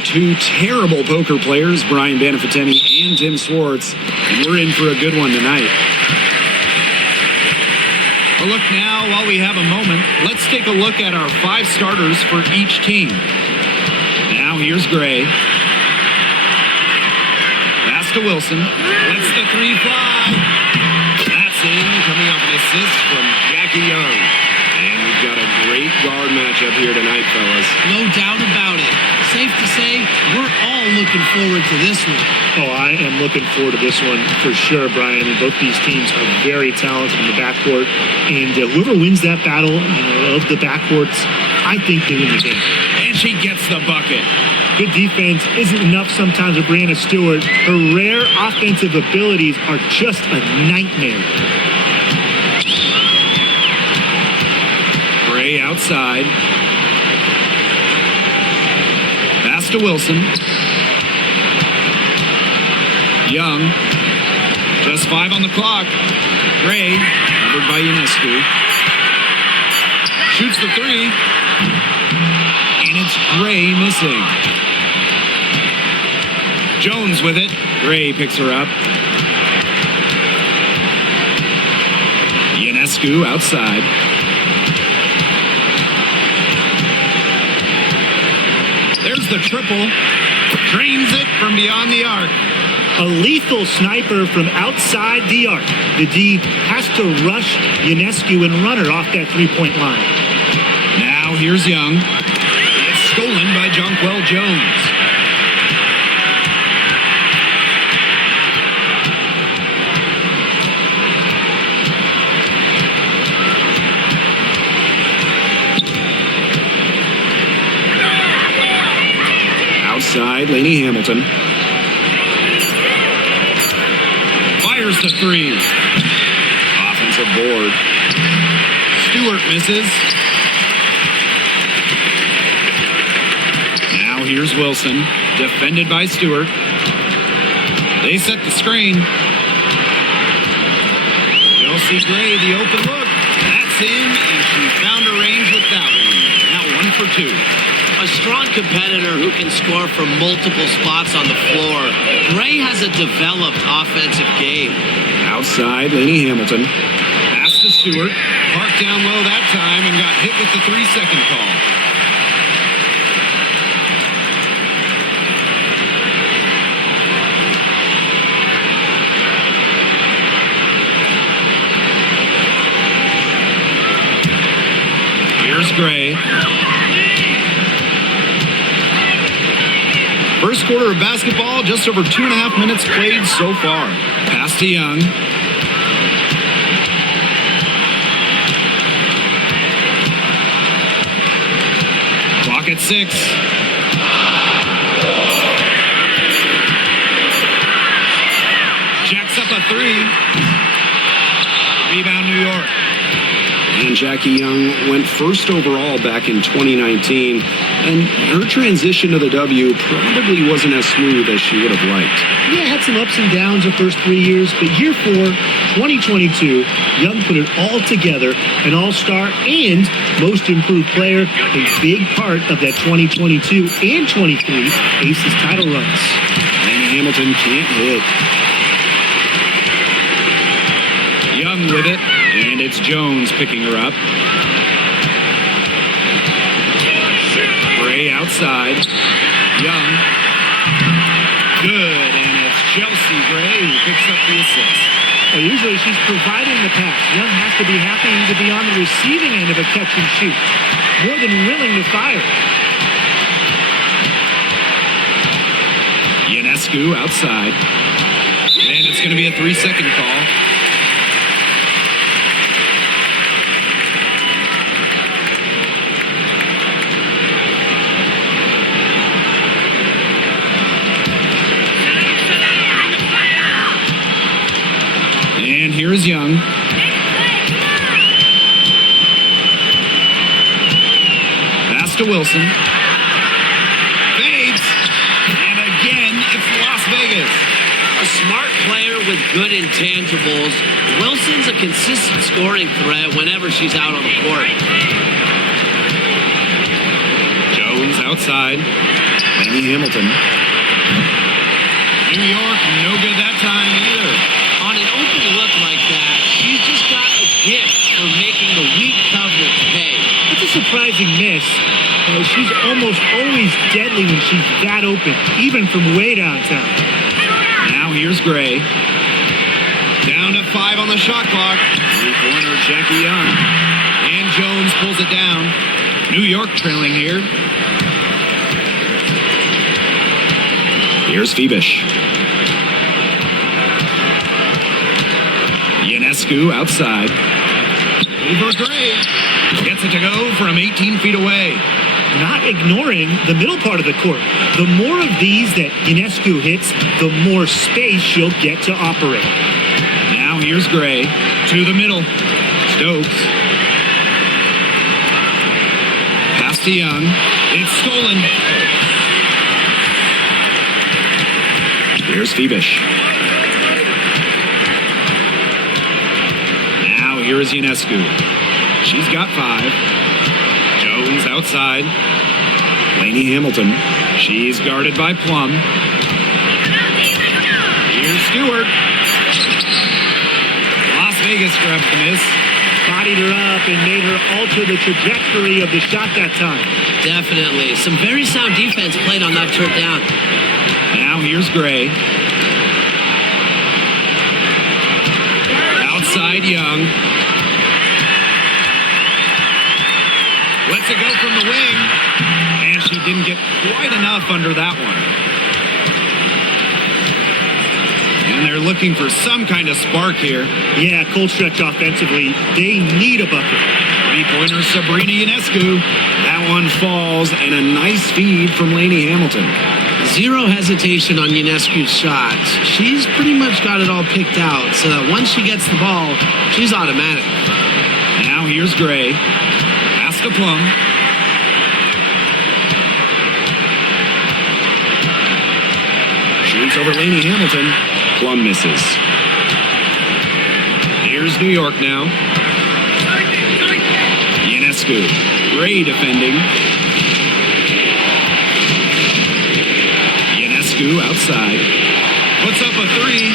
by two terrible poker players, Brian Banafiteni and Tim Swartz, and we're in for a good one tonight. Well, look now, while we have a moment, let's take a look at our 5 starters for each team. Now here's Gray. Pass to Wilson. Lets the 3 fly. That's in, coming off an assist from Jackie Young. And we've got a great guard matchup here tonight, fellas. No doubt about it. Safe to say, we're all looking forward to this one. Oh, I am looking forward to this one for sure, Brian. I mean, both these teams are very talented in the backcourt, and whoever wins that battle, of the backcourts, I think they win the game. And she gets the bucket. Good defense isn't enough sometimes with Brianna Stewart. Her rare offensive abilities are just a nightmare. Gray outside. Pass to Wilson. Young. Just 5 on the clock. Gray, covered by Ionescu. Shoots the 3. And it's Gray missing. Jones with it. Gray picks her up. Ionescu outside. There's the triple. Drains it from beyond the arc. A lethal sniper from outside the arc. The D has to rush Ionescu and run her off that three-point line. Now here's Young. It's stolen by Jonquel Jones. Outside, Lainey Hamilton. Fires the 3. Offensive board. Stewart misses. Now here's Wilson, defended by Stewart. They set the screen. Chelsea Gray, the open look. That's in, and she found her range with that one. Now 1 for 2. A strong competitor who can score from multiple spots on the floor. Gray has a developed offensive game. Outside, Lainey Hamilton. Pass to Stewart. Parked down low that time and got hit with the 3-second call. Here's Gray. First quarter of basketball, just over 2.5 minutes played so far. Pass to Young. Clock at 6. Jacks up a 3. Rebound New York. And Jackie Young went first overall back in 2019, and her transition to the W probably wasn't as smooth as she would have liked. Yeah, had some ups and downs the first 3 years, but year 4, 2022, Young put it all together, an all-star and most improved player, a big part of that 2022 and 23 Aces title runs. And Hamilton can't hit. Young with it, and it's Jones picking her up. Gray outside. Young. Good, and it's Chelsea Gray who picks up the assist. Well, usually she's providing the pass. Young has to be happy to be on the receiving end of a catch and shoot. More than willing to fire. Ionescu outside. And it's going to be a 3-second call. And here's Young. Pass to Wilson. Fades. And again, it's Las Vegas. A smart player with good intangibles. Wilson's a consistent scoring threat whenever she's out on the court. Jones outside. Laney Hamilton. New York, no good that time either. On an open look like that, she's just got a gift for making the weak coverage pay. That's a surprising miss. She's almost always deadly when she's that open, even from way downtown. Now here's Gray. Down to 5 on the shot clock. Three-pointer, Jackie Young. And Jones pulls it down. New York trailing here. Here's Phoebish. Ionescu outside. Over Gray. Gets it to go from 18 feet away. Not ignoring the middle part of the court. The more of these that Ionescu hits, the more space she'll get to operate. Now here's Gray to the middle. Stokes. Pass to Young. It's stolen. Here's Phoebish. Now here is Ionescu. She's got 5. Jones outside. Laney Hamilton. She's guarded by Plum. Here's Stewart. Las Vegas grabs the miss. Bodied her up and made her alter the trajectory of the shot that time. Definitely. Some very sound defense played on that trip down. Now here's Gray. Outside Young. Lets it go from the wing. And she didn't get quite enough under that one. And they're looking for some kind of spark here. Yeah, cold stretch offensively. They need a bucket. Three-pointer Sabrina Ionescu. That one falls, and a nice feed from Laney Hamilton. Zero hesitation on Ionescu's shots. She's pretty much got it all picked out so that once she gets the ball, she's automatic. Now here's Gray. Pass to Plum. Shoots over Laney Hamilton. Plum misses. Here's New York now. Ionescu. Gray defending. Ionescu outside. Puts up a 3.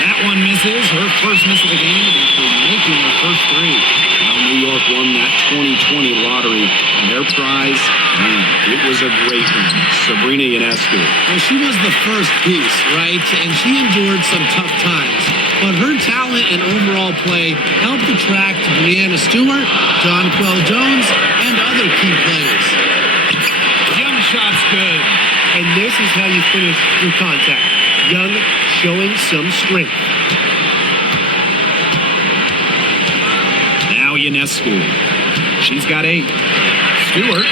That one misses. Her first miss of the game after making her first 3. Well, New York won that 2020 lottery, and their prize, man, it was a great one. Sabrina Ionescu. Well, she was the first piece, right? And she endured some tough times. But her talent and overall play helped attract Breanna Stewart, Jonquel Jones, and other key players. Young shot's good. And this is how you finish through contact. Young showing some strength. Now Ionescu. She's got 8. Stewart.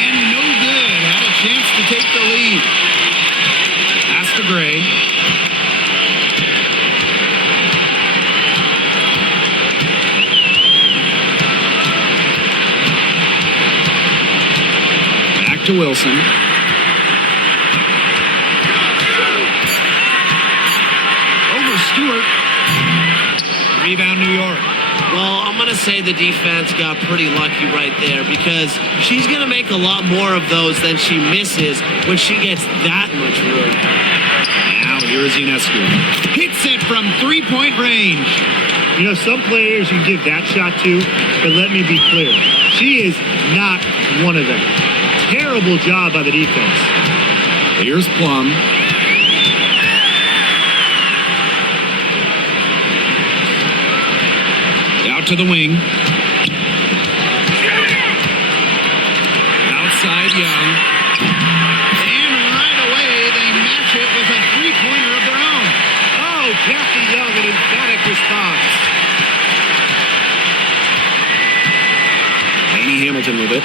And no good. Had a chance to take the lead. Pass to Gray. Back to Wilson. Over Stewart. Rebound New York. Well, I'm going to say the defense got pretty lucky right there because she's going to make a lot more of those than she misses when she gets that much room. Now here's Ionescu. Hits it from 3-point range. You know, some players you give that shot to, but let me be clear. She is not one of them. Terrible job by the defense. Here's Plum. Out to the wing. Outside Young. And right away they match it with a 3-pointer of their own. Oh, Jackie Young, an emphatic response. Laney Hamilton with it.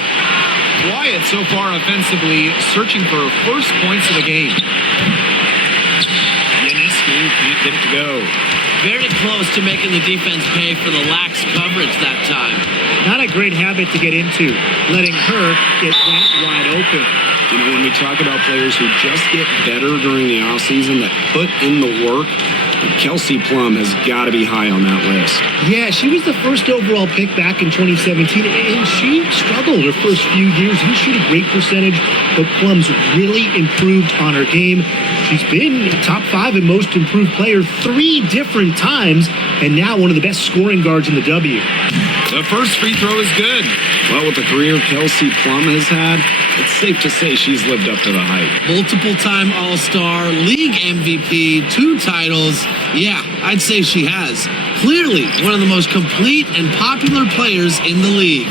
Wyatt so far offensively searching for first points of the game. Ionescu can't get it to go. Very close to making the defense pay for the lax coverage that time. Not a great habit to get into, letting her get that wide open. You know, when we talk about players who just get better during the offseason, that put in the work, Kelsey Plum has got to be high on that list. Yeah, she was the first overall pick back in 2017, and she struggled her first few years. Didn't shoot a great percentage, but Plum's really improved on her game. She's been top 5 in most improved player 3 different times, and now one of the best scoring guards in the W. The first free throw is good. Well, with the career Kelsey Plum has had, it's safe to say she's lived up to the hype. Multiple-time All-Star, league MVP, 2 titles. Yeah, I'd say she has. Clearly one of the most complete and popular players in the league.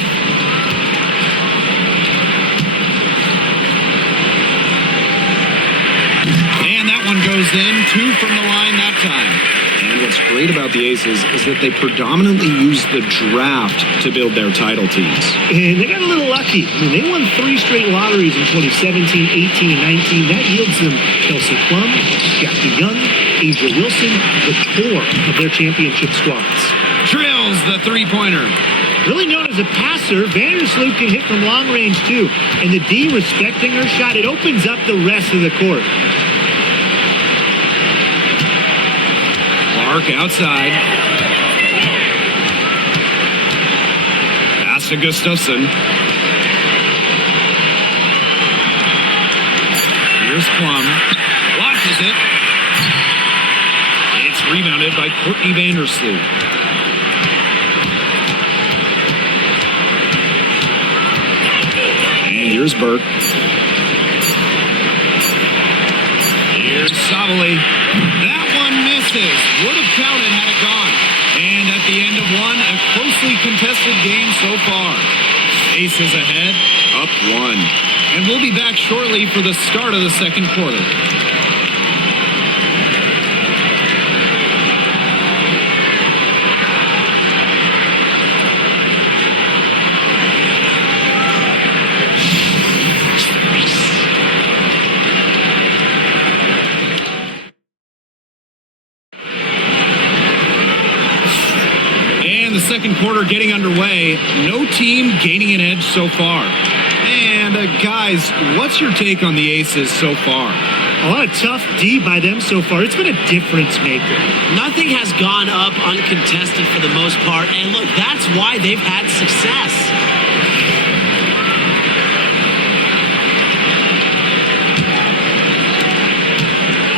And that one goes in. 2 from the line that time. And what's great about the Aces is that they predominantly use the draft to build their title teams. And they got a little lucky. I mean, they won 3 straight lotteries in 2017, 18, and 19. That yields them Kelsey Plum, Jackie Young, Asia Wilson, the core of their championship squads. Drills the three-pointer. Really known as a passer, Vandersloot can hit from long range too. And the D respecting her shot, it opens up the rest of the court. Clark outside. Pass to Gustafson. Here's Plum. Launches it. It's rebounded by Courtney Vandersloot. And here's Burke. Here's Savali. That one misses. Would have counted had it gone. And at the end of one, a closely contested game so far. Aces ahead, Up 1. and we'll be back shortly for the start of the second quarter. Second quarter getting underway. No team gaining an edge so far. And guys, what's your take on the Aces so far? A lot of tough D by them so far. It's been a difference maker. Nothing has gone up uncontested for the most part. And look, that's why they've had success.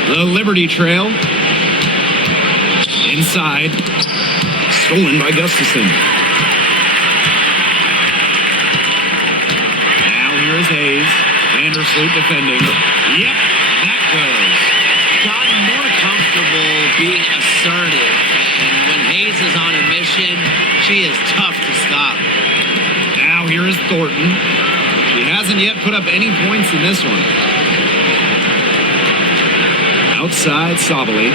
The Liberty trail. Inside. Stolen by Gustafson. Now here's Hayes. Vandersloot defending. Yep, that goes. Gotten more comfortable being assertive. And when Hayes is on a mission, she is tough to stop. Now here is Thornton. She hasn't yet put up any points in this one. Outside Savali.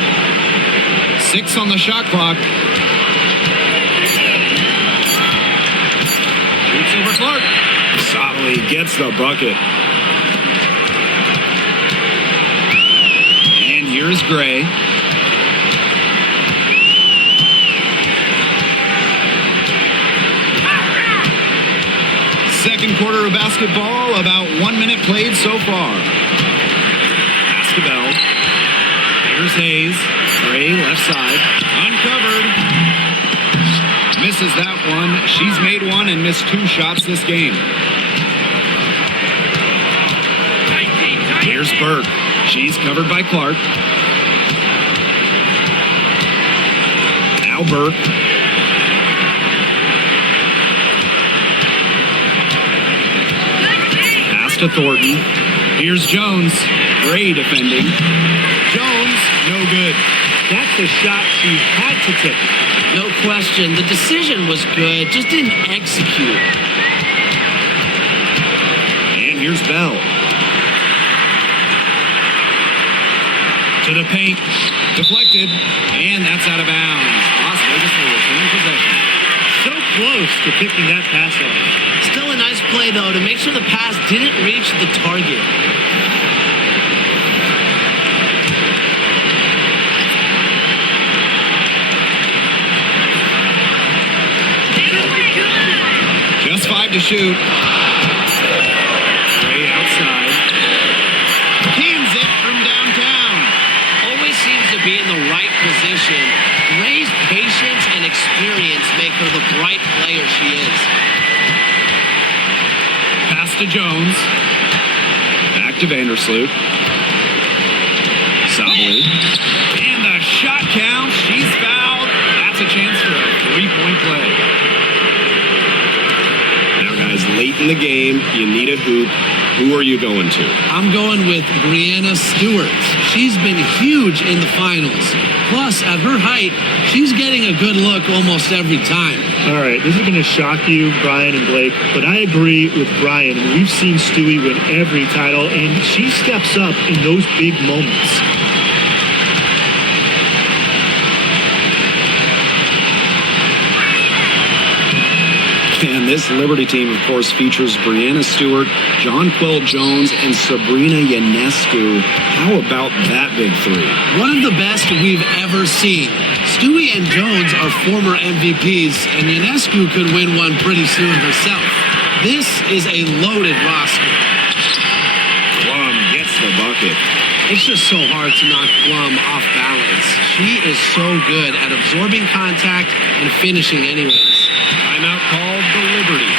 6 on the shot clock. Shoots over Clark. Savali gets the bucket. And here's Gray. Second quarter of basketball, about 1 minute played so far. Pass to Bell. Here's Hayes. Gray left side. Uncovered. Misses that one. She's made one and missed 2 shots this game. Here's Burke. She's covered by Clark. Now Burke. Pass to Thornton. Here's Jones. Gray defending. Jones, no good. That's the shot she had to take. No question. The decision was good, just didn't execute. And here's Bell. To the paint. Deflected. And that's out of bounds. Las Vegas will retain possession. So close to picking that pass off. Still a nice play, though, to make sure the pass didn't reach the target. Just 5 to shoot. Gray outside. Cans it from downtown. Always seems to be in the right position experience make her the bright player she is. Pass to Jones. Back to Vandersloot. Sabali. And the shot count. She's fouled. That's a chance for a three-point play. Now, guys, late in the game, you need a hoop. Who are you going to? I'm going with Breanna Stewart. She's been huge in the finals. Plus, at her height, she's getting a good look almost every time. All right, this is going to shock you, Brian and Blake, but I agree with Brian. We've seen Stewie win every title, and she steps up in those big moments. And this Liberty team, of course, features Breanna Stewart, Jonquel Jones, and Sabrina Ionescu. How about that big three? One of the best we've ever seen. Stewie and Jones are former MVPs, and Ionescu could win one pretty soon herself. This is a loaded roster. Plum gets the bucket. It's just so hard to knock Plum off balance. She is so good at absorbing contact and finishing anyways. Timeout called the Liberty.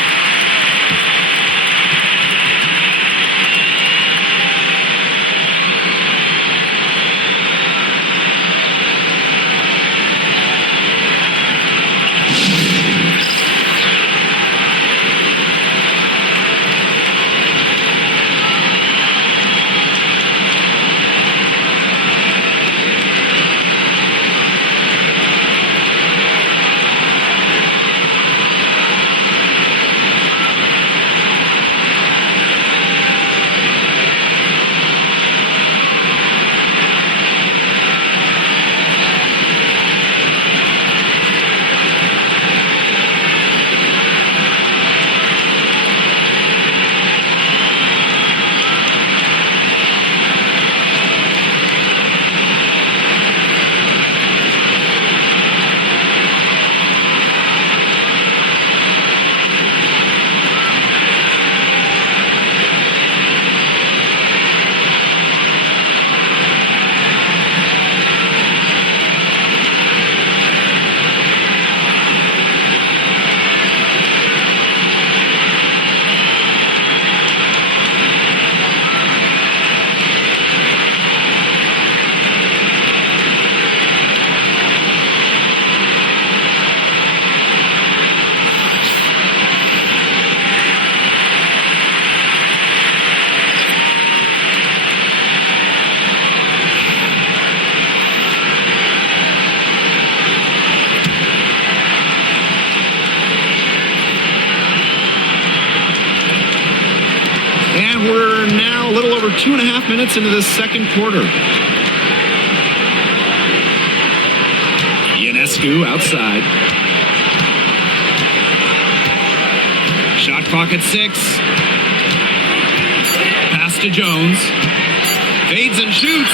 And we're now a little over 2.5 minutes into the second quarter. Ionescu outside. Shot clock at 6. Pass to Jones. Fades and shoots.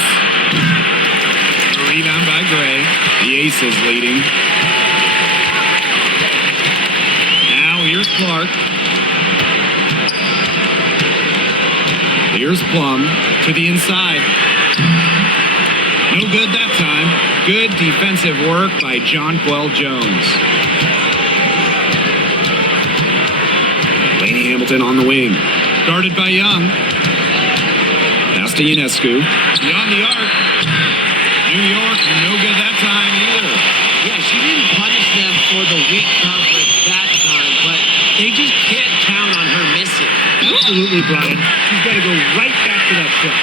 A rebound by Gray. The Aces leading. Now here's Clark. Here's Plum to the inside. No good that time. Good defensive work by Jonquel Jones. Lainey Hamilton on the wing. Guarded by Young. Pass to Ionescu. Beyond the arc. New York, no good that time either. Yeah, she didn't punish them for the weak coverage that time, but they just can't count on her missing. Absolutely, Brian. She's got to go right back to that shot.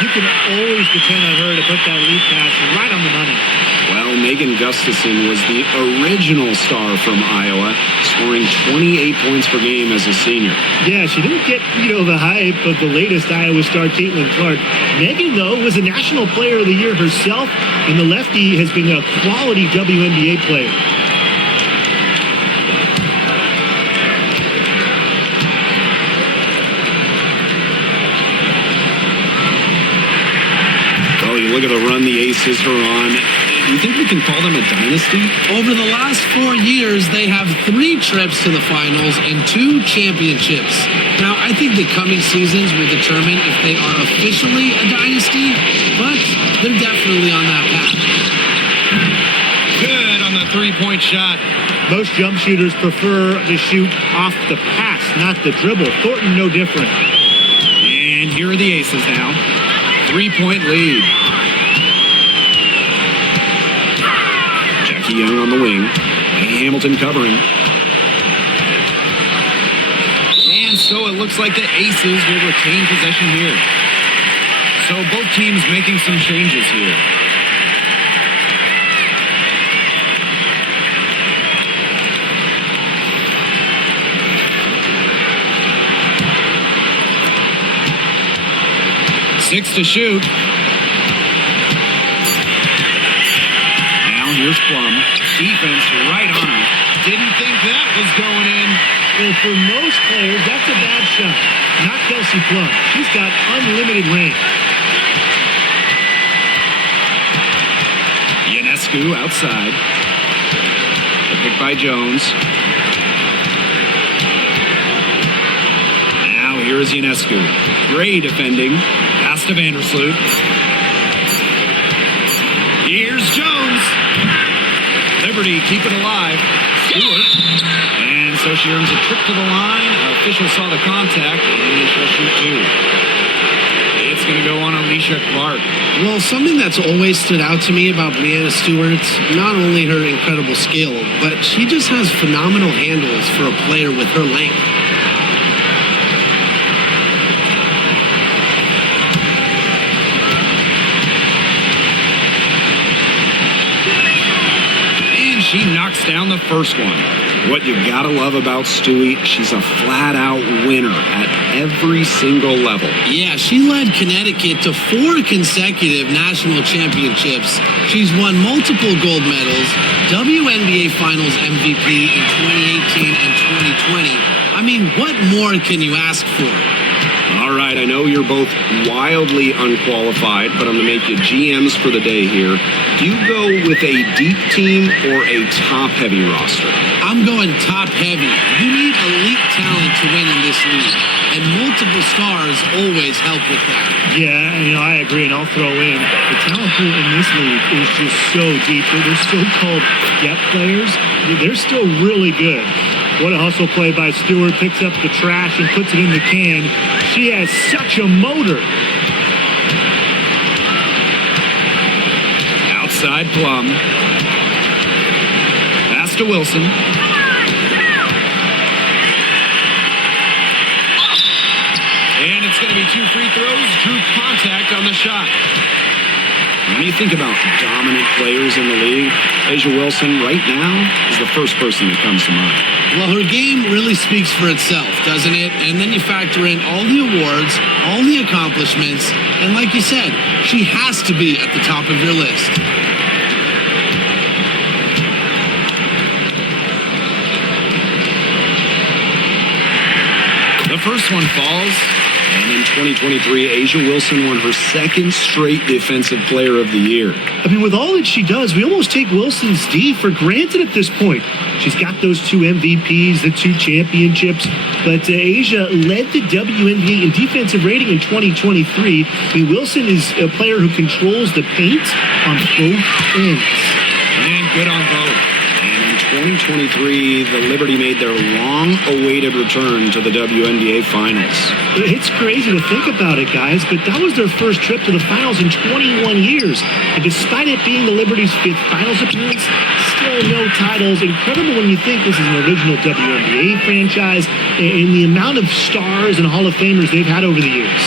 You can always depend on her to put that lead pass right on the money. Well, Megan Gustafson was the original star from Iowa, scoring 28 points per game as a senior. Yeah, she didn't get, the hype of the latest Iowa star, Caitlin Clark. Megan, though, was a National Player of the Year herself, and the lefty has been a quality wNBA player. Well, you look at the run the Aces are on. Do you think we can call them a dynasty? Over the last 4 years, they have 3 trips to the finals and 2 championships. Now, I think the coming seasons will determine if they are officially a dynasty, but they're definitely on that path. Good on the three-point shot. Most jump shooters prefer to shoot off the pass, not the dribble. Thornton, no different. And here are the Aces now. 3-point lead. Jackie Young on the wing. Hamilton covering. And so it looks like the Aces will retain possession here. So both teams making some changes here. Six to shoot. Now here's Plum. Defense right on him. Didn't think that was going in. Well, for most players, that's a bad shot. Not Kelsey Plum. She's got unlimited range. Ionescu outside. The pick by Jones. Now here's Ionescu. Gray defending. Pass to Vandersloot. Here's Jones. Liberty keep it alive. Stewart. And so she earns a trip to the line. Official saw the contact, and she'll shoot two. It's going to go on Alicia Clark. Well, something that's always stood out to me about Breanna Stewart, not only her incredible skill, but she just has phenomenal handles for a player with her length. And she knocks down the first one. What you gotta love about Stewie, she's a flat-out winner at every single level. Yeah, she led Connecticut to 4 consecutive national championships. She's won multiple gold medals, WNBA Finals MVP in 2018 and 2020. I mean, what more can you ask for? All right, I know you're both wildly unqualified, but I'm going to make you GMs for the day here. Do you go with a deep team or a top-heavy roster? I'm going top-heavy. You need elite talent to win in this league, and multiple stars always help with that. Yeah, I agree, and I'll throw in the talent pool in this league is just so deep. They're so-called depth players. They're still really good. What a hustle play by Stewart. Picks up the trash and puts it in the can. She has such a motor. Outside Plum. Pass to Wilson. And it's going to be 2 free throws. Drew contact on the shot. When you think about dominant players in the league, Asia Wilson right now is the first person that comes to mind. Well, her game really speaks for itself, doesn't it? And then you factor in all the awards, all the accomplishments, and like you said, she has to be at the top of your list. The first one falls. And in 2023, Asia Wilson won her second straight Defensive Player of the Year. I mean, with all that she does, we almost take Wilson's D for granted at this point. She's got those 2 MVPs, the 2 championships, but Asia led the WNBA in defensive rating in 2023. I mean, Wilson is a player who controls the paint on both ends. And good on both. And in 2023, the Liberty made their long-awaited return to the WNBA Finals. It's crazy to think about it, guys, but that was their first trip to the finals in 21 years. And despite it being the Liberty's 5th finals appearance, still no titles. Incredible when you think this is an original WNBA franchise and the amount of stars and Hall of Famers they've had over the years.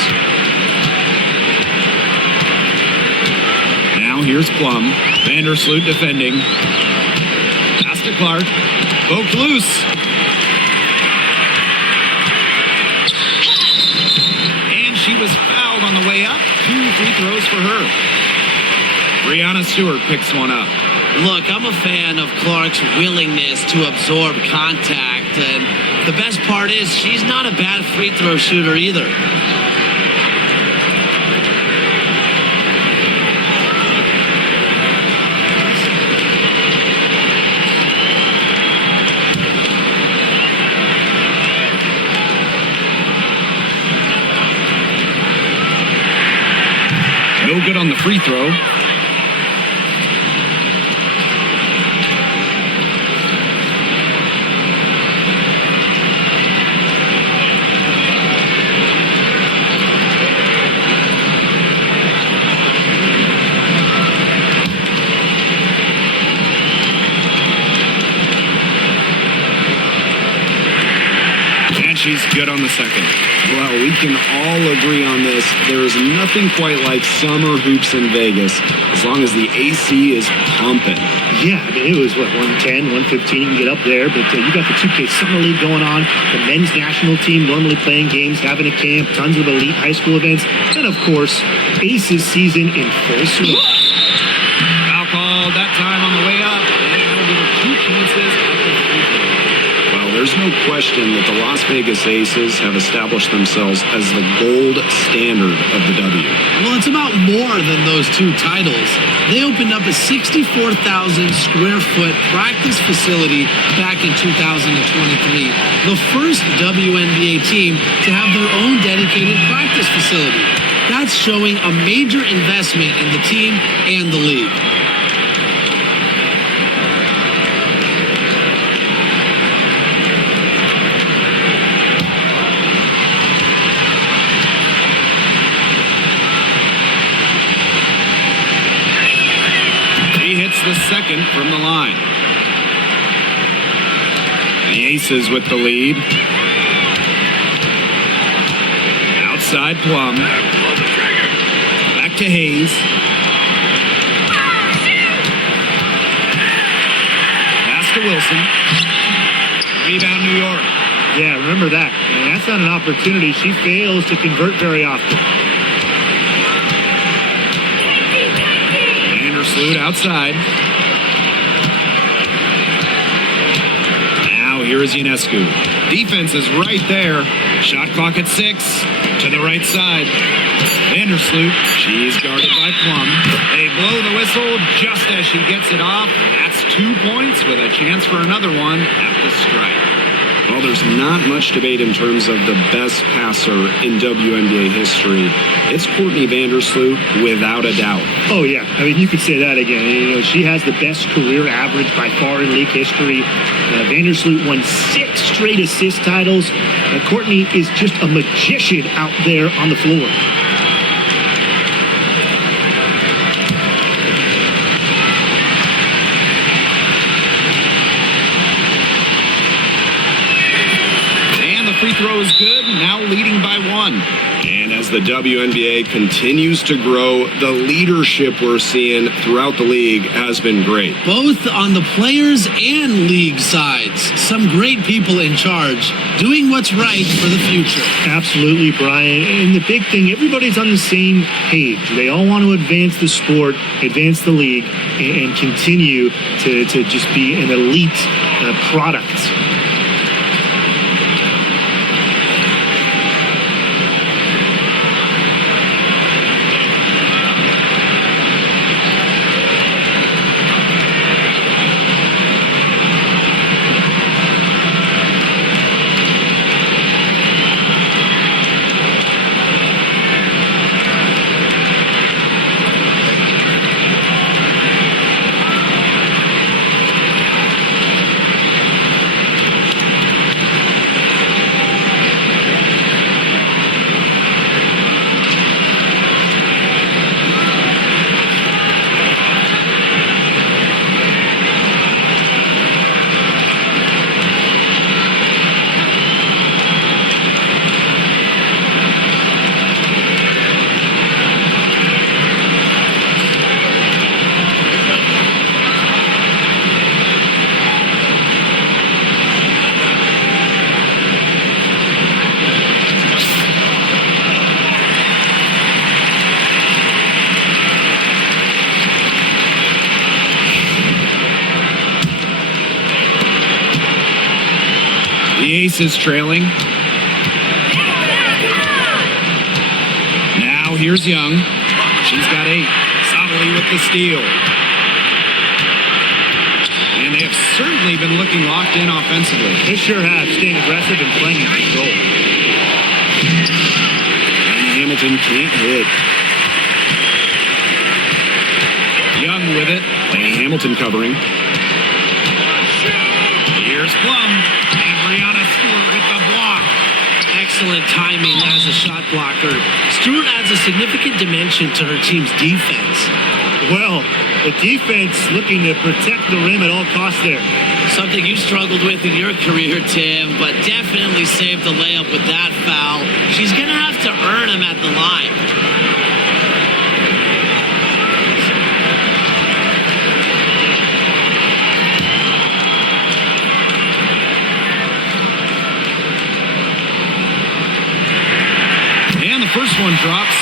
Now here's Plum. Vandersloot defending. Pass to Clark. Poked loose. She was fouled on the way up. 2 free throws for her. Breanna Stewart picks one up. Look, I'm a fan of Clark's willingness to absorb contact, and the best part is she's not a bad free throw shooter either. No good on the free throw. she's good on the second. Well, we can all agree on this. There is nothing quite like summer hoops in Vegas, as long as the AC is pumping. Yeah, I mean, it was, 110, 115, you can get up there, but you got the 2K Summer League going on, the men's national team normally playing games, having a camp, tons of elite high school events, and of course, Aces season in full swing. Foul called that time on the way up. And that'll give her 2 chances at the free throw. Well, there's no question that the Las Vegas Aces have established themselves as the gold standard of the W. Well, it's about more than those 2 titles. They opened up a 64,000 square foot practice facility back in 2023. The first wNBA team to have their own dedicated practice facility. That's showing a major investment in the team and the league. He hits the second from the line. The Aces with the lead. Outside Plum. Back to Hayes. Pass to Wilson. Rebound New York. Yeah, remember that. And that's not an opportunity. She fails to convert very often. Vandersloot outside. Now here is Ionescu. Defense is right there. Shot clock at 6. To the right side. Vandersloot. She's guarded by Plum. They blow the whistle just as she gets it off. That's 2 points with a chance for another one at the stripe. Well, there's not much debate in terms of the best passer in WNBA history. It's Courtney Vandersloot, without a doubt. Oh, yeah. I mean, you could say that again. You know, she has the best career average by far in league history. Vandersloot won 6 straight assist titles. Courtney is just a magician out there on the floor. Free throw is good, now leading by 1. And as the WNBA continues to grow, the leadership we're seeing throughout the league has been great. Both on the players and league sides. Some great people in charge, doing what's right for the future. Absolutely, Brian. And the big thing, everybody's on the same page. They all want to advance the sport, advance the league, and continue to just be an elite product. Aces trailing. Now here's Young. She's got 8. Solidly with the steal. And they have certainly been looking locked in offensively. They sure have, staying aggressive and playing in control. And Hamilton can't hit. Young with it. Lady Hamilton covering. Here's Plum. And Brianna Stewart with the block. Excellent timing as a shot blocker. Stewart adds a significant dimension to her team's defense. Well, the defense looking to protect the rim at all costs there. Something you struggled with in your career, Tim, but definitely saved the layup with that foul. She's going to have to earn him at the line. And the first one drops.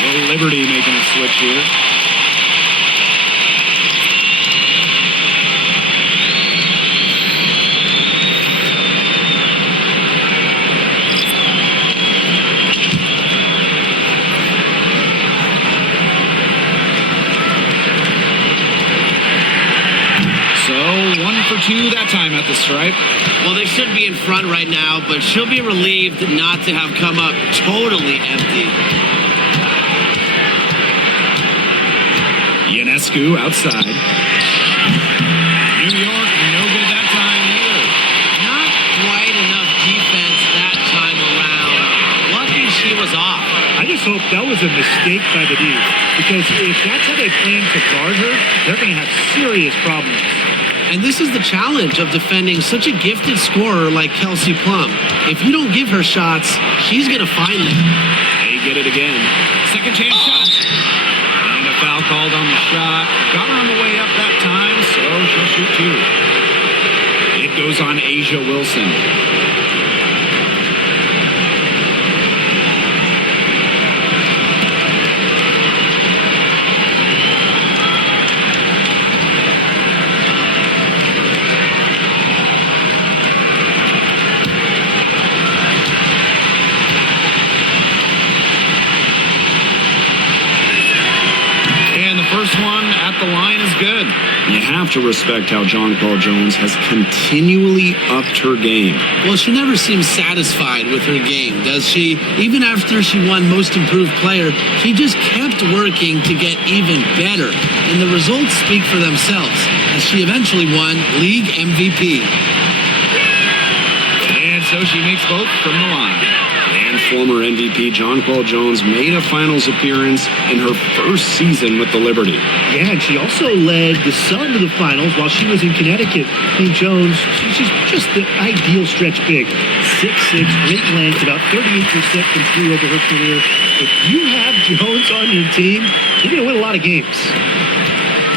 Well, Liberty making a switch here. So 1 for 2 that time at the stripe. Well, they should be in front right now, but she'll be relieved not to have come up totally empty. Ionescu outside. New York, no good that time either. Not quite enough defense that time around. Lucky she was off. I just hope that was a mistake by the D, because if that's how they plan to guard her, they're going to have serious problems. And this is the challenge of defending such a gifted scorer like Kelsey Plum. If you don't give her shots, she's going to find them. They get it again. Second chance shot. And a foul called on the shot. Got her on the way up that time, so she'll shoot 2. It goes on Asia Wilson. First one at the line is good. You have to respect how Jonquel Jones has continually upped her game. Well, she never seems satisfied with her game, does she? Even after she won Most Improved Player, she just kept working to get even better. And the results speak for themselves, as she eventually won League MVP. And so she makes both from the line. And former MVP Jonquel Jones made a finals appearance in her first season with the Liberty. Yeah, and she also led the Sun to the finals while she was in Connecticut. I mean, Jones, she's just the ideal stretch big. 6'6", great length, about 38% from three over her career. If you have Jones on your team, you're going to win a lot of games.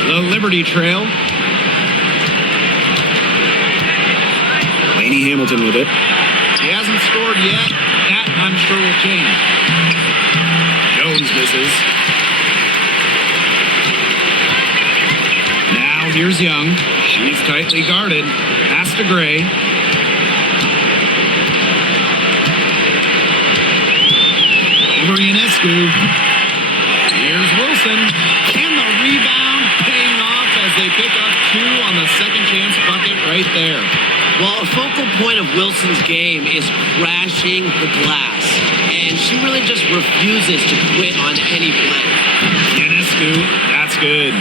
The Liberty trail. Lainey Hamilton with it. She hasn't scored yet. That, I'm sure, will change. Jones misses. Now, here's Young. She's tightly guarded. Pass to Gray. Over Ionescu. Here's Wilson. And the rebound paying off as they pick up 2 on the second chance bucket right there. Well, a focal point of Wilson's game is crashing the glass, and she really just refuses to quit on any play. Ionescu, that's good.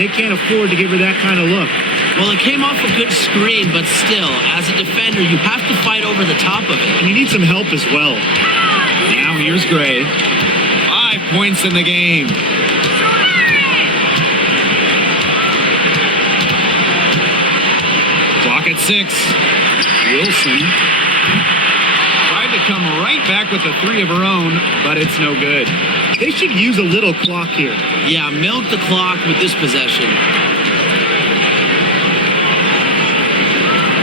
They can't afford to give her that kind of look. Well, it came off a good screen, but still, as a defender, you have to fight over the top of it. And you need some help as well. Now here's Gray. 5 points in the game. Clock at 6. Wilson tried to come right back with a 3 of her own, but it's no good. They should use a little clock here. Yeah, milk the clock with this possession.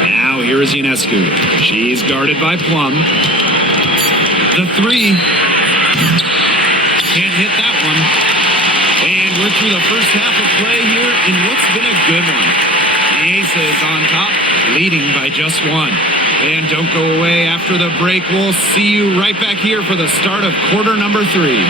Now here is Ionescu. She's guarded by Plum. The 3. Can't hit that one. And we're through the first half of play here in what's been a good one. The Aces on top, leading by just 1. And don't go away after the break. We'll see you right back here for the start of quarter number 3.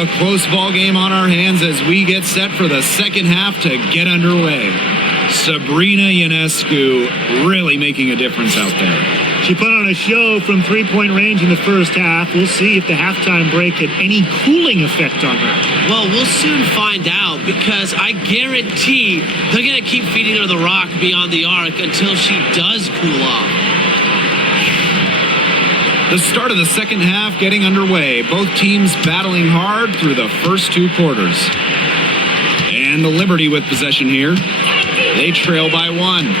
a close ball game on our hands as we get set for the second half to get underway. Sabrina Ionescu really making a difference out there. She put on a show from three-point range in the first half. We'll see if the halftime break had any cooling effect on her. Well, we'll soon find out because I guarantee they're going to keep feeding her the rock beyond the arc until she does cool off. The start of the second half getting underway. Both teams battling hard through the first two quarters. And the Liberty with possession here. They trail by one.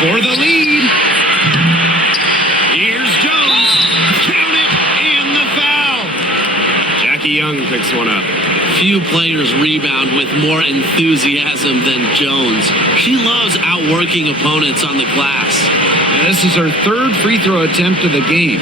For the lead. Here's Jones. Count it, and the foul. Jackie Young picks one up. Few players rebound with more enthusiasm than Jones. She loves outworking opponents on the glass. And this is her third free throw attempt of the game.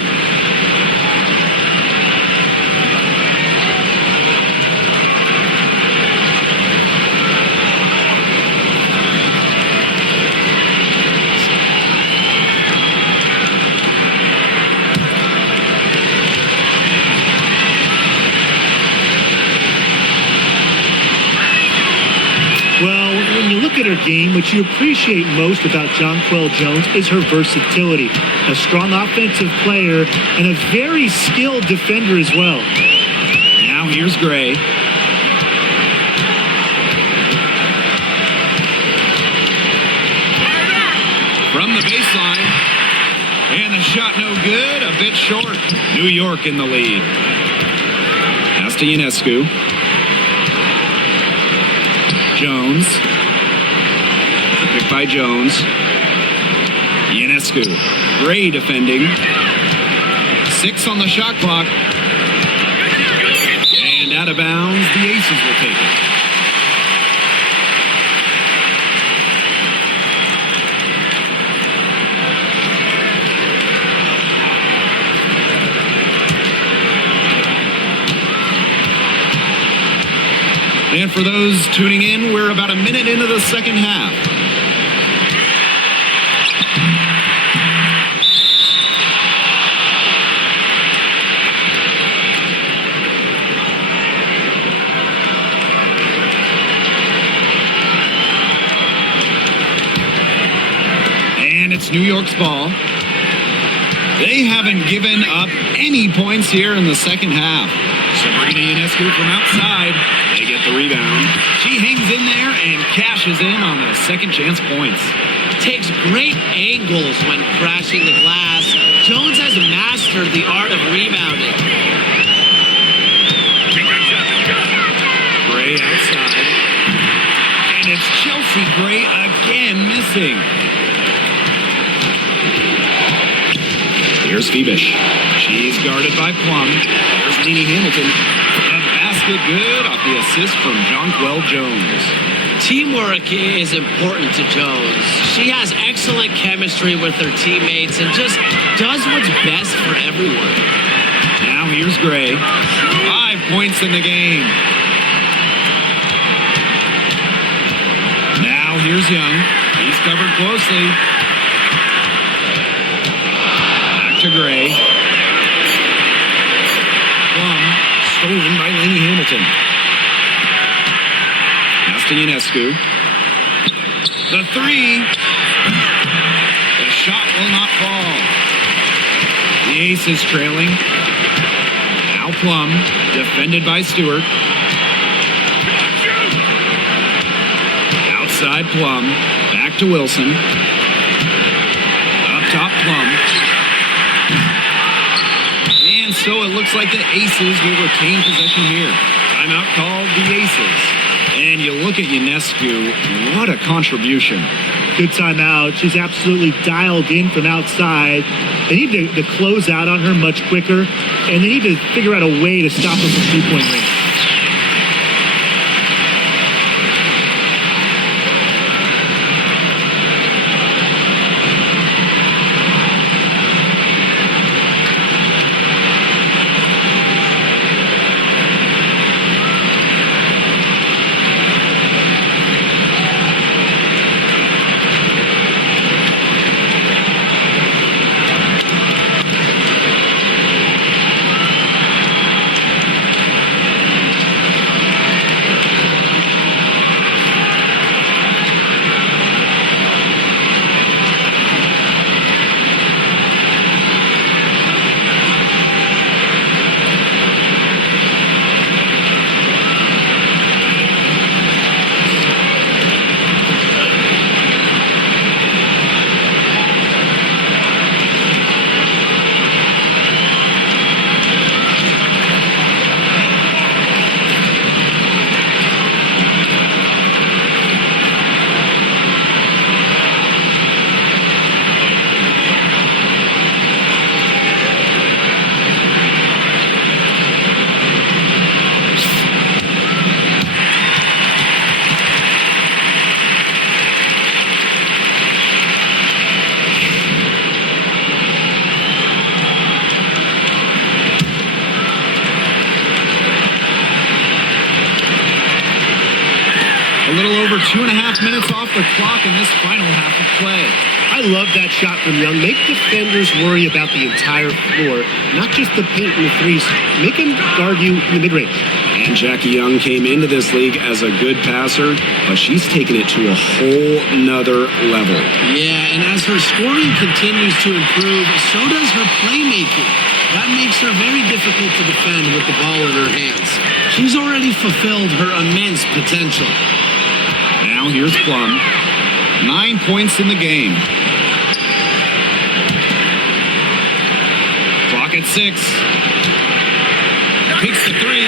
Look at her game. What you appreciate most about Jonquel Jones is her versatility. A strong offensive player and a very skilled defender as well. Now here's Gray. From the baseline. And the shot no good. A bit short. New York in the lead. Pass to Ionescu. Jones. Picked by Jones. Ionescu. Gray defending. 6 on the shot clock. And out of bounds, the Aces will take it. And for those tuning in, we're about a minute into the second half. It's New York's ball. They haven't given up any points here in the second half. Sabrina Ionescu from outside. They get the rebound. She hangs in there and cashes in on the second chance points. Takes great angles when crashing the glass. Jones has mastered the art of rebounding. Gray outside. And it's Chelsea Gray again missing. Here's Phoebish. She's guarded by Plum. There's Lainey Hamilton. A basket good off the assist from Jonquel Jones. Teamwork is important to Jones. She has excellent chemistry with her teammates and just does what's best for everyone. Now here's Gray. 5 points in the game. Now here's Young. He's covered closely. To Gray. Plum stolen by Lainey Hamilton. Pass to Ionescu. The three. The shot will not fall. The Aces trailing. Now Plum, defended by Stewart. Outside Plum. Back to Wilson. Up top Plum. And so it looks like the Aces will retain possession here. Timeout called the Aces. And you look at Ionescu, what a contribution. Good timeout. She's absolutely dialed in from outside. They need to close out on her much quicker, and they need to figure out a way to stop her from three-point range. 2.5 minutes off the clock in this final half of play. I love that shot from Young. Make defenders worry about the entire floor, not just the paint and the threes. Make them guard you in the mid-range. And Jackie Young came into this league as a good passer, but she's taken it to a whole nother level. Yeah, and as her scoring continues to improve, so does her playmaking. That makes her very difficult to defend with the ball in her hands. She's already fulfilled her immense potential. Now here's Plum. 9 points in the game. Clock at 6. Takes the 3.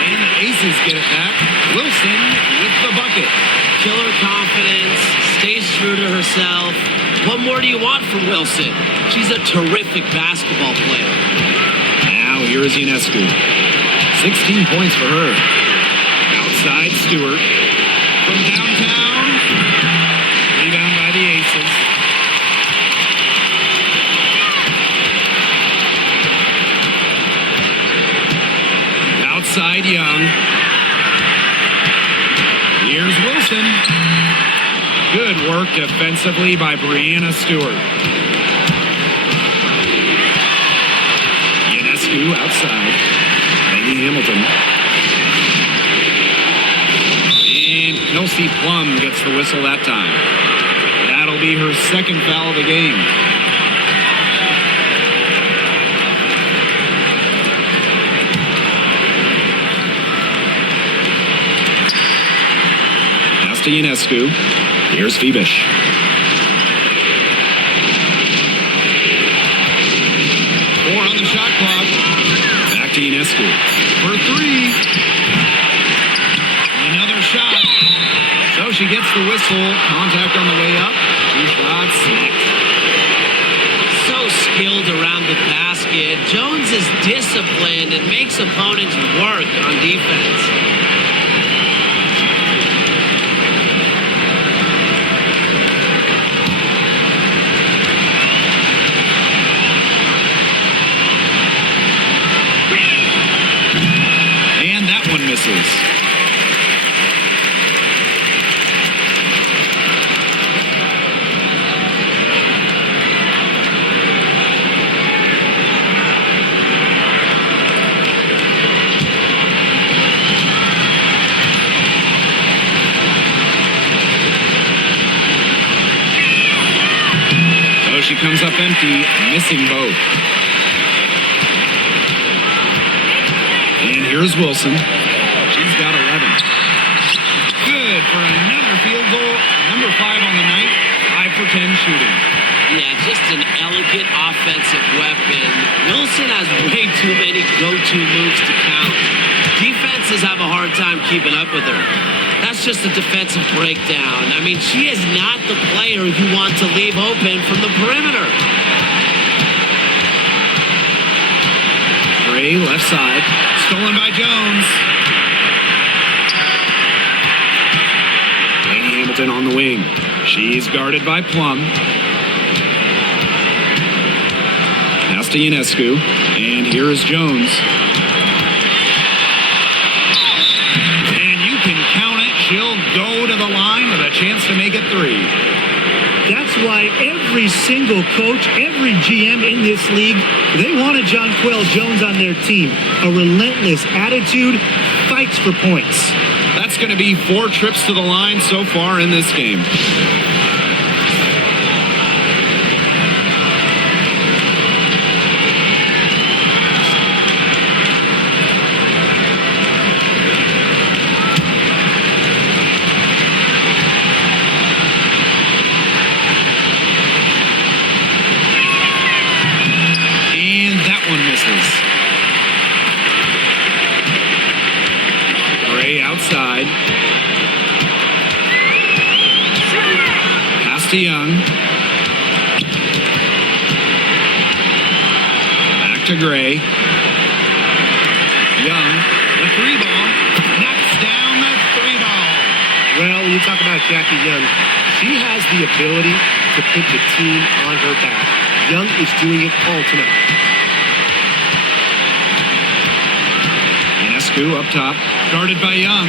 And the Aces get it back. Wilson with the bucket. Killer confidence, stays true to herself. What more do you want from Wilson? She's a terrific basketball player. Now here's Ionescu. 16 points for her. Outside Stewart. From downtown. Rebound by the Aces. Outside Young. Here's Wilson. Good work defensively by Brianna Stewart. Ionescu outside. Maggie Hamilton. And Kelsey Plum gets the whistle that time. That'll be her second foul of the game. Pass to Ionescu. Here's Phoebish. Four on the shot clock. Back to Ionescu. For 3. Another shot. So she gets the whistle. Contact on the way up. 2 shots. So skilled around the basket. Jones is disciplined and makes opponents work on defense. And that one misses. So she comes up empty, missing both. And here's Wilson. She's got 11. Good for another field goal. Number 5 on the night. 5 for 10 shooting. Yeah, just an elegant offensive weapon. Wilson has way too many go-to moves to count. Defenses have a hard time keeping up with her. That's just a defensive breakdown. I mean, she is not the player you want to leave open from the perimeter. Gray left side. Stolen by Jones. Lady Hamilton on the wing. She's guarded by Plum. Pass to Ionescu. And here is Jones. And you can count it. She'll go to the line with a chance to make it 3. That's why every single coach, every GM in this league, they wanted Jonquel Jones on their team. A relentless attitude, fights for points. That's going to be 4 trips to the line so far in this game. Outside. Pass to Young. Back to Gray. Young, the 3 ball. Knocks down the 3 ball. Well, when you talk about Jackie Young, she has the ability to put the team on her back. Young is doing it all tonight. Ionescu up top, guarded by Young.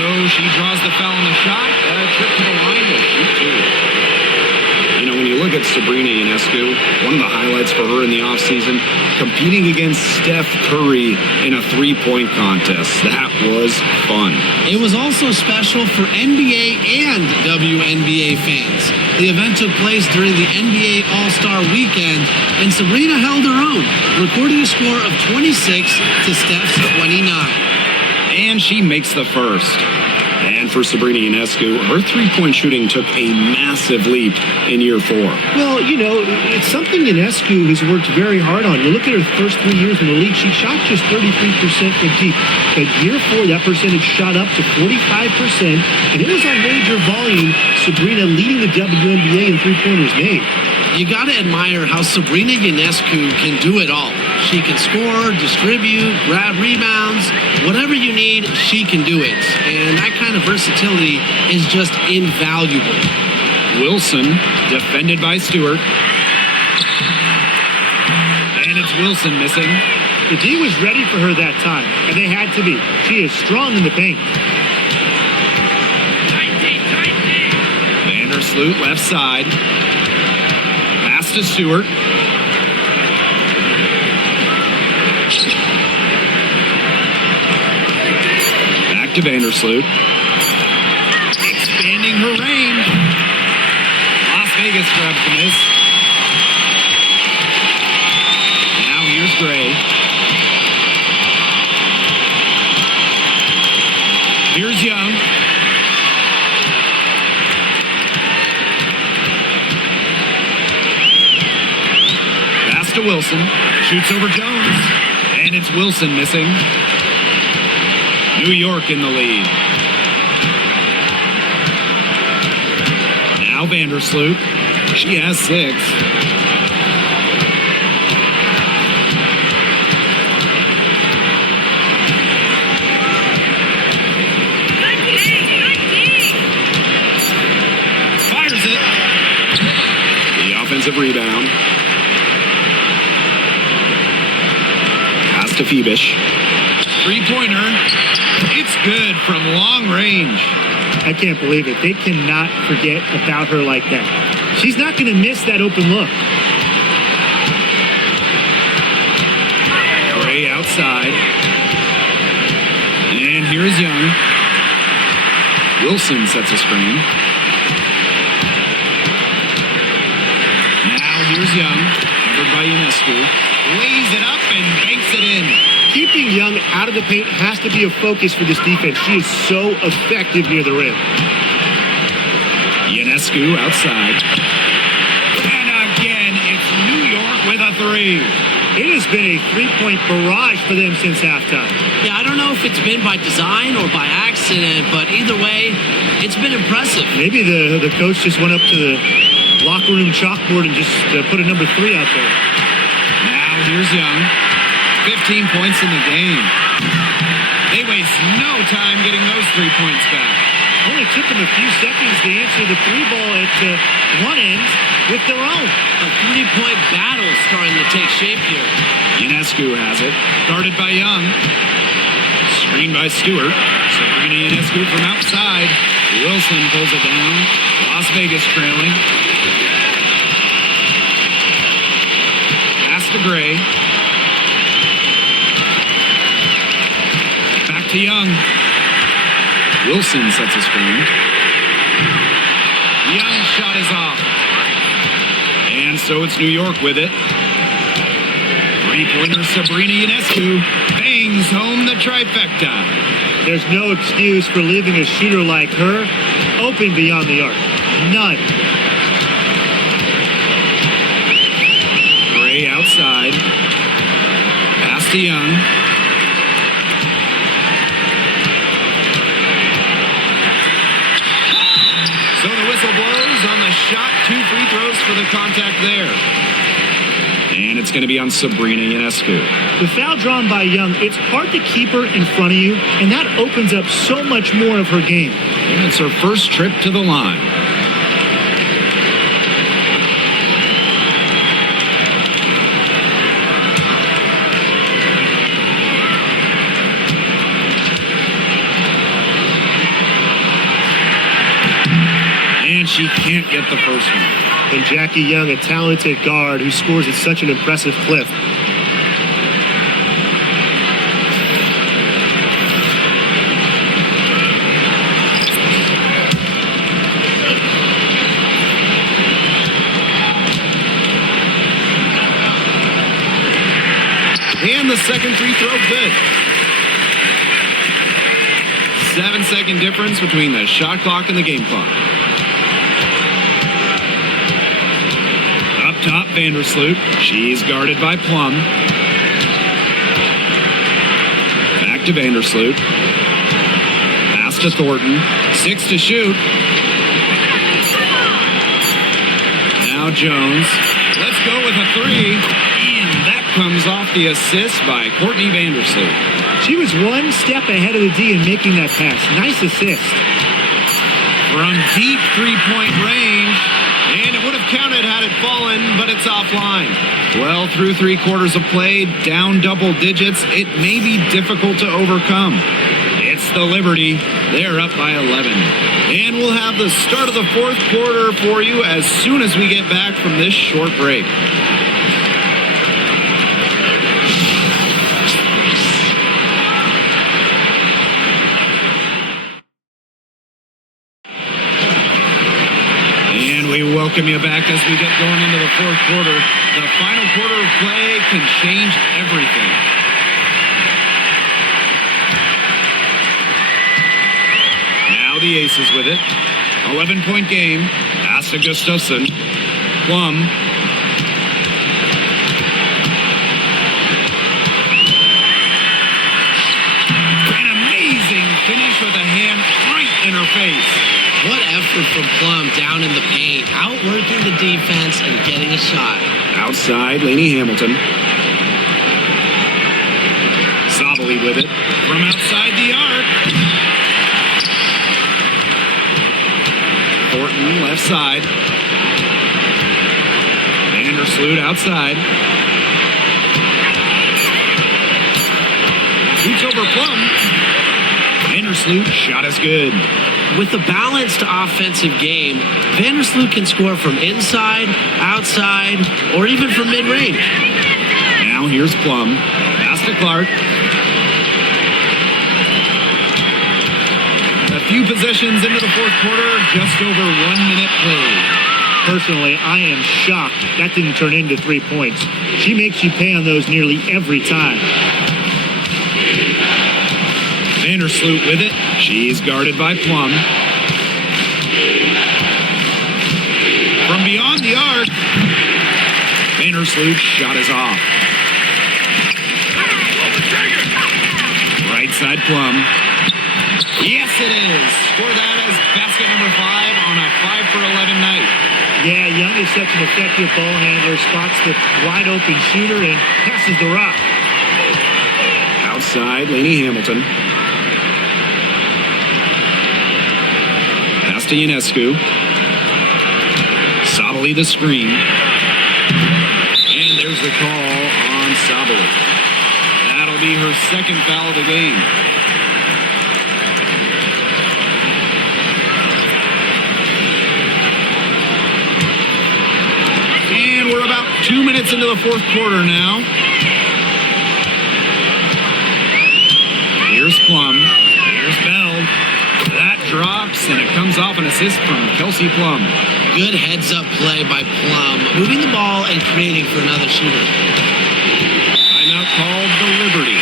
So she draws the foul on the shot. Trip to the line will shoot two. You know, when you look at Sabrina Ionescu, one of the highlights for her in the offseason, competing against Steph Curry in a three-point contest. That was fun. It was also special for NBA and wNBA fans. The event took place during the NBA All-Star Weekend, and Sabrina held her own, recording a score of 26 to Steph's 29. And she makes the first. And for Sabrina Ionescu, her three-point shooting took a massive leap in year 4. Well, you know, it's something Ionescu has worked very hard on. You look at her first 3 years in the league, she shot just 33% from deep. But year 4, that percentage shot up to 45%, and it was on major volume. Sabrina leading the WNBA in three-pointers made. You got to admire how Sabrina Ionescu can do it all. She can score, distribute, grab rebounds, whatever you need, she can do it. And that kind of versatility is just invaluable. Wilson, defended by Stewart. And it's Wilson missing. The D was ready for her that time, and they had to be. She is strong in the paint. Vandersloot left side. Pass to Stewart. Back to Vandersloot. Expanding her range. Las Vegas grabs the miss. Now here's Gray. Here's Young. Pass to Wilson. Shoots over Jones. And it's Wilson missing. New York in the lead. Now Vandersloot. She has 6. Fires it. The offensive rebound. Pass to Phoebish. Three-pointer. It's good from long range. I can't believe it. They cannot forget about her like that. She's not going to miss that open look. Gray outside. And here's Young. Wilson sets a screen. Now here's Young. Covered by Ionescu. Lays it up and banks it in. Keeping Young out of the paint has to be a focus for this defense. She is so effective near the rim. Ionescu outside. And again, it's New York with a 3. It has been a three-point barrage for them since halftime. Yeah, I don't know if it's been by design or by accident, but either way, it's been impressive. Maybe the coach just went up to the locker room chalkboard and just put a number 3 out there. Now here's Young. 15 points in the game. They waste no time getting those 3 points back. Only took them a few seconds to answer the 3 ball at one end with their own. A 3-point battle starting to take shape here. Ionescu has it. Guarded by Young. Screened by Stewart. Sabrina Ionescu from outside. Wilson pulls it down. Las Vegas trailing. Pass to Gray. Back to Young. Wilson sets a screen. Young's shot is off. And so it's New York with it. Three-pointer Sabrina Ionescu bangs home the trifecta. There's no excuse for leaving a shooter like her open beyond the arc. None. Gray outside. Pass to Young. So the whistle blows on the shot. 2 free throws for the contact there. And it's going to be on Sabrina Ionescu. The foul drawn by Young, it's hard to keep her in front of you, and that opens up so much more of her game. And it's her first trip to the line. And she can't get the first one. And Jackie Young, a talented guard who scores at such an impressive clip. And the second free throw, good. 7-second difference between the shot clock and the game clock. Up top, Vandersloot. She's guarded by Plum. Back to Vandersloot. Pass to Thornton. 6 to shoot. Now Jones. Let's go with a 3. And that comes off the assist by Courtney Vandersloot. She was one step ahead of the D in making that pass. Nice assist. From deep three-point range. And it would have counted had it fallen, but it's offline. Well, through 3 quarters of play, down double digits, it may be difficult to overcome. It's the Liberty. They're up by 11. And we'll have the start of the 4th quarter for you as soon as we get back from this short break. We welcome you back as we get going into the 4th quarter. The final quarter of play can change everything. Now the Aces with it. 11-point game. Pass to Gustafson. Plum. An amazing finish with a hand right in her face. What effort from Plum down in the paint, outworking the defense and getting a shot. Outside, Lainey Hamilton. Sabali with it. From outside the arc. Thornton left side. Vandersloot outside. Shoots over Plum. Vandersloot, shot is good. With a balanced offensive game, Vandersloot can score from inside, outside, or even from mid-range. Now here's Plum. Pass to Clark. A few possessions into the 4th quarter, just over 1 minute played. Personally, I am shocked that didn't turn into 3 points. She makes you pay on those nearly every time. Vandersloot with it. She's guarded by Plum. From beyond the arc, Vandersloot's shot is off. Right side Plum. Yes, it is. Score that as basket number 5 on a 5 for 11 night. Yeah, Young is such an effective ball handler, spots the wide open shooter and passes the rock. Outside, Lainey Hamilton. Pass to Ionescu. Sabali the screen. And there's the call on Sabali. That'll be her 2nd foul of the game. And we're about 2 minutes into the 4th quarter now. Here's Plum. Here's Bell. That drops, and it comes off an assist from Kelsey Plum. Good heads-up play by Plum, moving the ball and creating for another shooter. Timeout called the Liberty.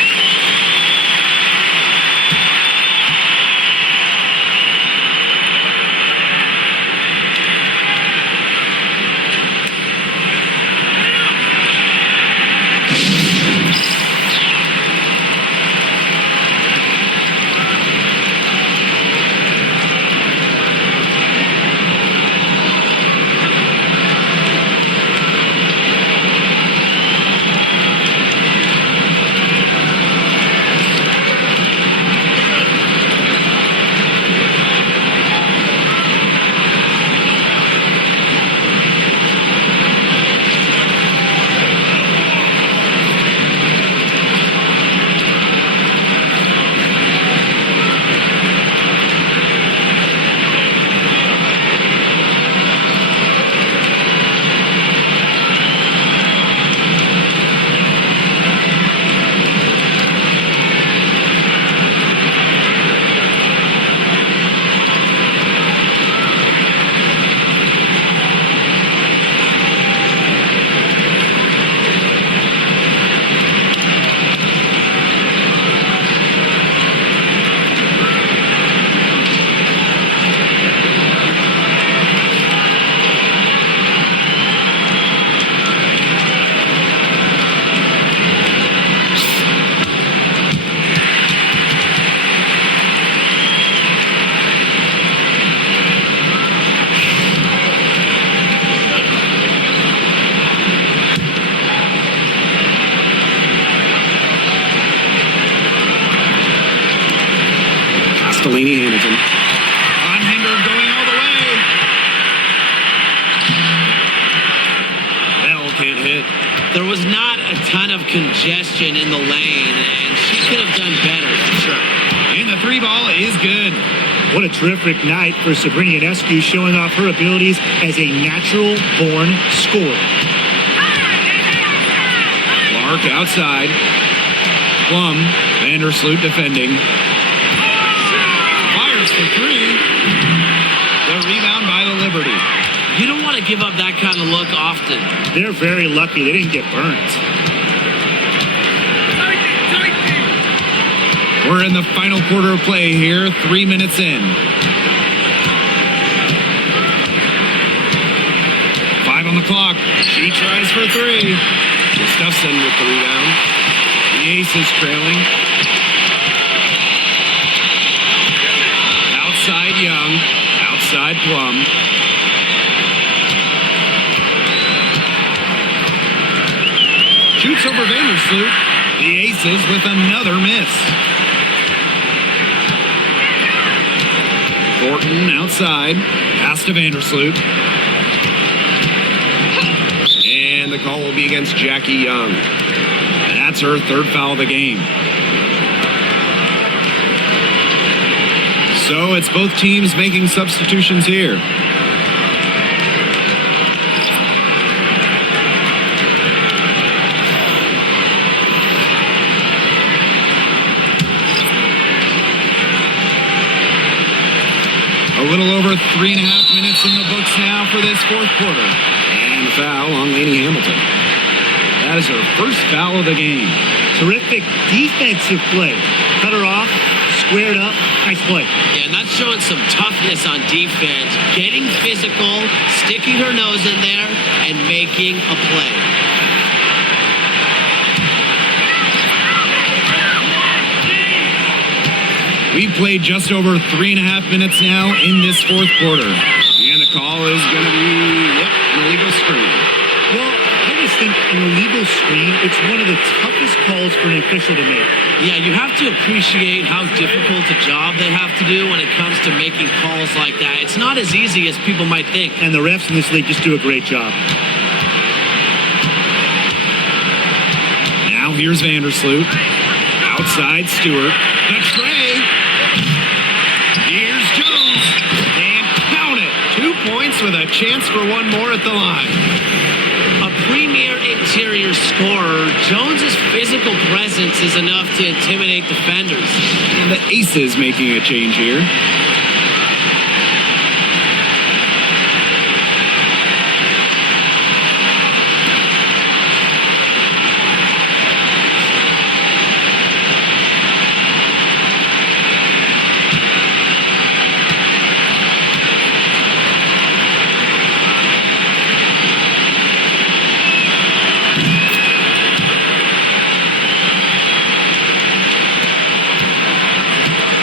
to Lainey Hamilton. Unhindered going all the way. Bell can't hit. There was not a ton of congestion in the lane, and she could have done better for sure. And the 3-ball is good. What a terrific night for Sabrina Ionescu, showing off her abilities as a natural-born scorer. Clark outside. Plum, Vandersloot defending. Fires for 3. The rebound by the Liberty. You don't want to give up that kind of look often. They're very lucky they didn't get burnt. We're in the final quarter of play here, 3 minutes in. 5 on the clock. She tries for 3. Gustafson with the rebound. The Aces trailing. Outside Young. Outside Plum. Shoots over Vandersloot. The Aces with another miss. Thornton outside. Pass to Vandersloot. And the call will be against Jackie Young. That's her 3rd foul of the game. So it's both teams making substitutions here. A little over 3.5 minutes in the books now for this 4th quarter. And the foul on Lainey Hamilton. That is her first foul of the game. Terrific defensive play. Cut her off, squared up, nice play. Yeah, and that's showing some toughness on defense. Getting physical, sticking her nose in there, and making a play. We've played just over 3.5 minutes now in this 4th quarter. And the call is going to be, an illegal screen. Well, I just think an illegal screen, it's one of the toughest calls for an official to make. Yeah, you have to appreciate how difficult a job they have to do when it comes to making calls like that. It's not as easy as people might think. And the refs in this league just do a great job. Now here's Vandersloot. Outside Stewart. The tray. Here's Jones. And count it. 2 points with a chance for one more at the line. A premier interior scorer, Jones's physical presence is enough to intimidate defenders. And the Aces making a change here.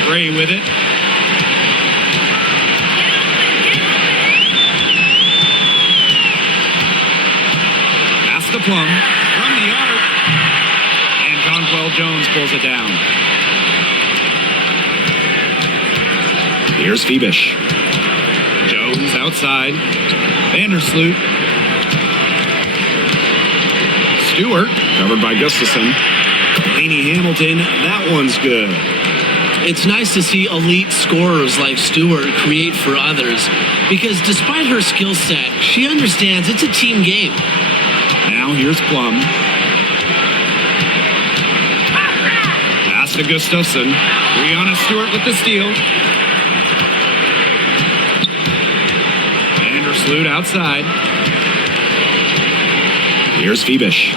Gray with it. Pass to Plum from the arc. And Jonquel Jones pulls it down. Here's Phoebish. Jones outside. Vandersloot. Stewart. Covered by Gustafson. Lainey Hamilton. That one's good. It's nice to see elite scorers like Stewart create for others because despite her skill set, she understands it's a team game. Now here's Plum. Pass to Gustafson. Brianna Stewart with the steal. Vandersloot outside. Here's Phoebish.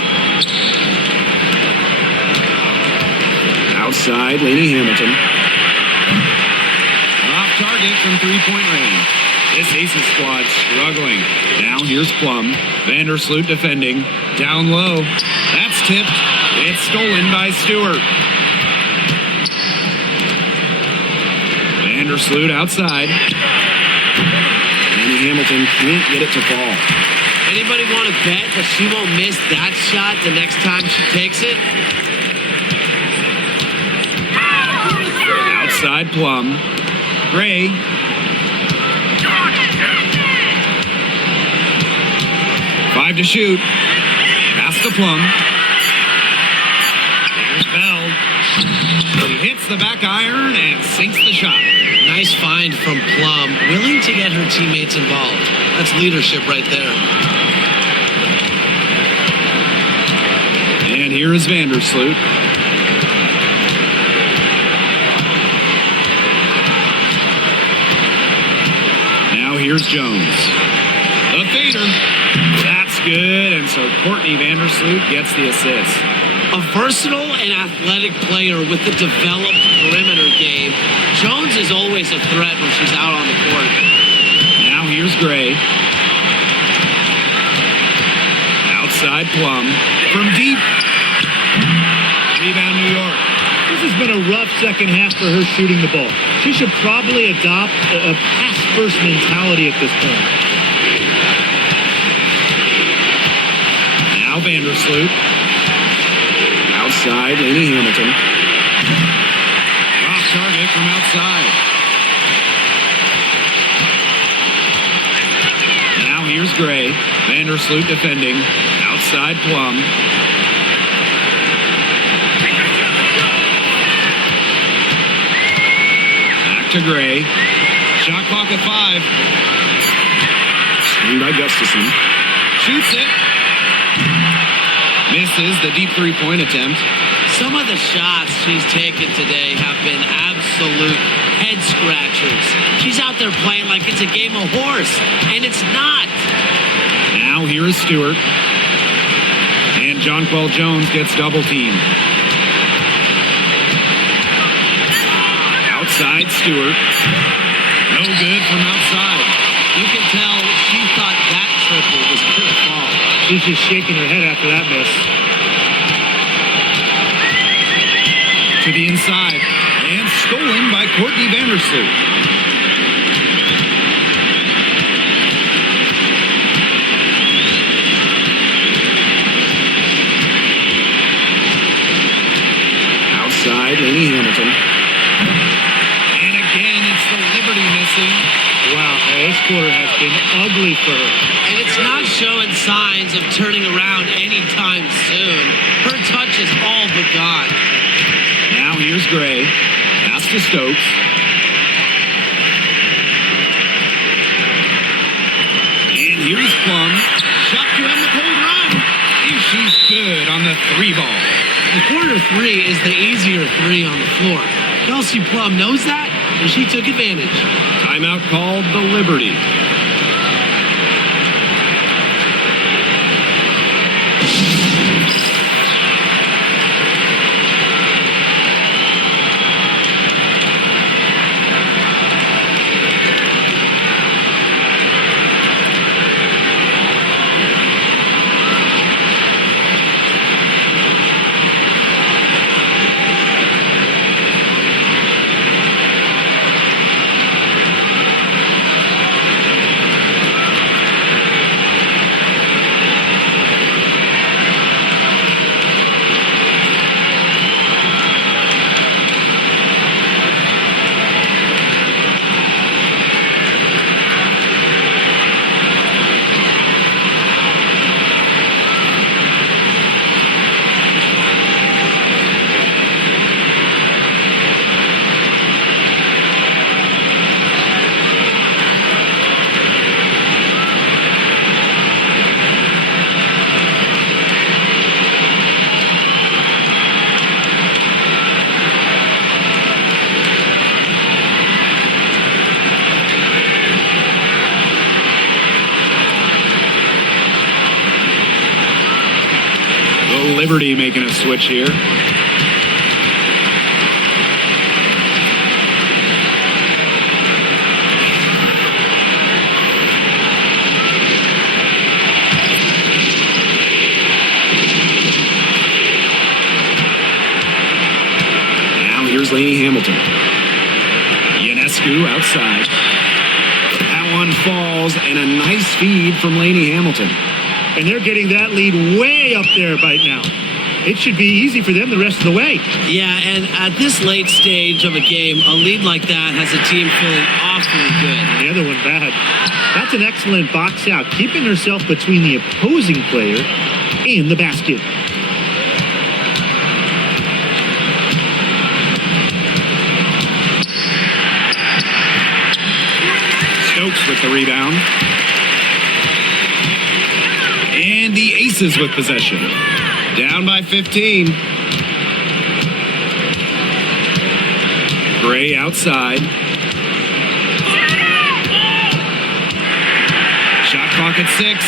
Outside, Lainey Hamilton. Off target from 3-point range. This Aces squad struggling. Now here's Plum. Vandersloot defending. Down low. That's tipped. It's stolen by Stewart. Vandersloot outside. Lainey Hamilton can't get it to fall. Anybody want to bet that she won't miss that shot the next time she takes it? Outside Plum. Gray. Five to shoot. Pass to Plum. Here's Bell. He hits the back iron and sinks the shot. Nice find from Plum, willing to get her teammates involved. That's leadership right there. And here is Vandersloot. Now here's Jones. The fader. That's good. And so Courtney Vandersloot gets the assist. A versatile and athletic player with a developed perimeter game, Jones is always a threat when she's out on the court. Now here's Gray. Outside Plum. From deep. Rebound New York. This has been a rough second half for her shooting the ball. She should probably adopt a pass-first mentality at this point. Now Vandersloot. Outside, Laney Hamilton. Off target from outside. Now here's Gray. Vandersloot defending. Outside Plum. Back to Gray. Shot clock at 5. Screen by Gustafson. Shoots it. Misses the deep three-point attempt. Some of the shots she's taken today have been absolute head scratchers. She's out there playing like it's a game of horse, and it's not. Now here is Stewart. And Jonquel Jones gets double-teamed. Outside Stewart. No good from outside. You can tell she thought that triple was going to fall. She's just shaking her head after that miss. To the inside. And stolen by Courtney Vandersloot. Outside, Laney Hamilton. And again, it's the Liberty missing. Wow, this quarter has been ugly for her. And it's not showing signs of turning around anytime soon. Her touch is all but gone. Now here's Gray. Pass to Stokes. And here's Plum. Shot to end the cold run. And she's good on the 3-ball. The corner 3 is the easier 3 on the floor. Kelsey Plum knows that, and she took advantage. Timeout called the Liberty. Liberty making a switch here. Now here's Laney Hamilton. Ionescu outside. That one falls, and a nice feed from Laney Hamilton. And they're getting that lead way up there right now. it should be easy for them the rest of the way. Yeah, and at this late stage of a game, a lead like that has a team feeling awfully good. The other one bad. That's an excellent box out, keeping herself between the opposing player and the basket. Stokes with the rebound. And the Aces with possession. Down by 15. Gray outside. Shot clock at 6.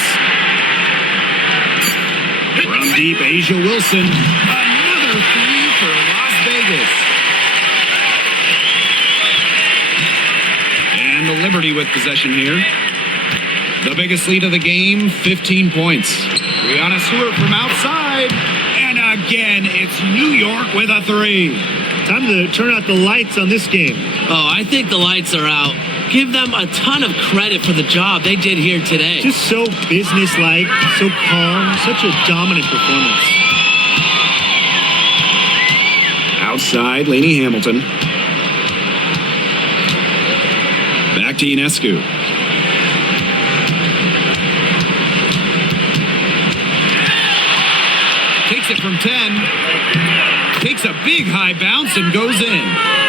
From deep, Asia Wilson. Another 3 for Las Vegas. And the Liberty with possession here. The biggest lead of the game, 15 points. Brianna Stewart from outside. And again, it's New York with a 3. Time to turn out the lights on this game. Oh, I think the lights are out. Give them a ton of credit for the job they did here today. Just so businesslike, so calm, such a dominant performance. Outside, Lainey Hamilton. Back to Ionescu. Takes it from 10. Takes a big high bounce and goes in.